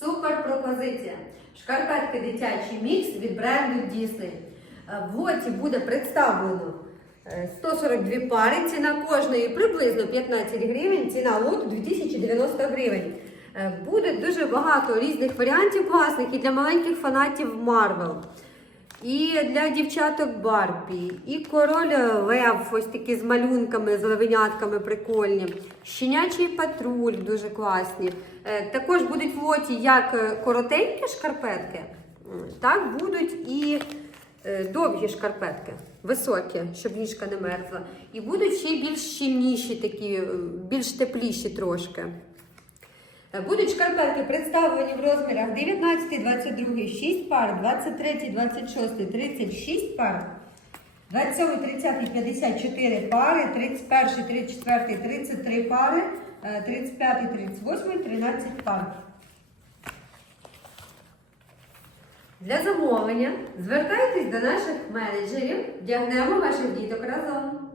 Супер пропозиція! Шкарпетки дитячий мікс від бренду Disney. Е, В лоті буде представлено е, 142 пари, ціна кожної приблизно 15 гривень, ціна лоту 2090 гривень. Е, Буде дуже багато різних варіантів класних і для маленьких фанатів Marvel. І для дівчаток Барбі, і король Лев, ось такі з малюнками, з левенятками прикольні. Щенячий патруль дуже класні. Е, Також будуть в лоті як е, коротенькі шкарпетки, так будуть і е, довгі шкарпетки, високі, щоб ніжка не мерзла. І будуть ще більш щільніші, такі, більш тепліші трошки. Е, Будуть шкарпетки представлені в розмірах 19, 22, 6 пар, 23, 26, 36 пар, 27, 30, 54 пари, 31, 34, 33 пари, е, 35, 38, 13 пар. Для замовлення звертайтесь до наших менеджерів, вдягнемо ваших діток разом.